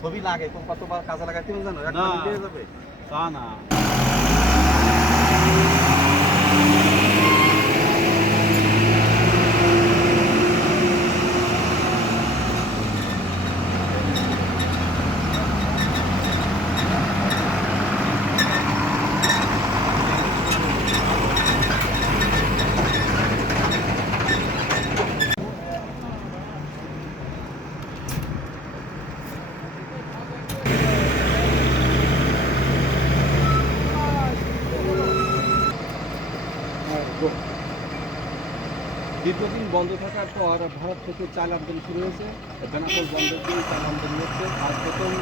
ছবি লাগে কতবার কাজে লাগাইতে তুমি জানো তা না। দীর্ঘদিন বন্ধ থাকার পর ভারত থেকে চাল আমদানি শুরু হয়েছে। বেনাপোল বন্দর দিয়ে চাল আমদানি হচ্ছে। আজ প্রথম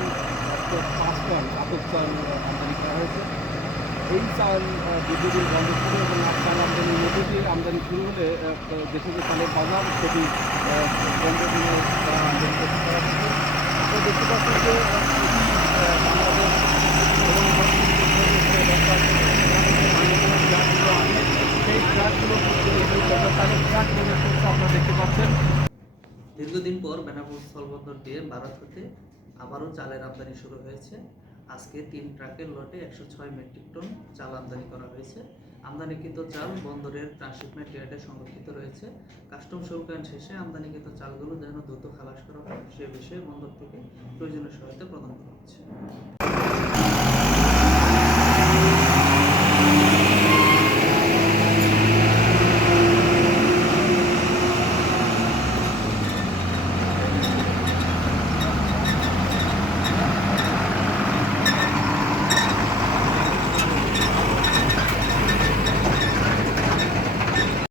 পাঁচ টন আতক চাল আমদানি করা হয়েছে। এই চাল দীর্ঘদিন বন্ধ ছিল এবং চাল আমদানির মধ্যে দিয়ে আমদানি শুরু হলে দেশে যে চালের বাজার, সেটি বন্ধ আমদানি করতে দীর্ঘদিন পর বেনাপুর স্থলবন্দর দিয়ে ভারত হতে আবারও চালের আমদানি শুরু হয়েছে। আজকে তিন ট্রাকের লটে একশো ছয় মেট্রিক টন চাল আমদানি করা হয়েছে। আমদানিকৃত চাল বন্দরের ট্রান্সশিপমেন্ট ইয়ার্ডে সংরক্ষিত রয়েছে। কাস্টম শুল্কায়ন শেষে আমদানিকৃত চালগুলো যেন দ্রুত খালাস করা হয়, সে বিষয়ে বন্দর থেকে প্রয়োজনীয় সহায়তা প্রদান করা হচ্ছে।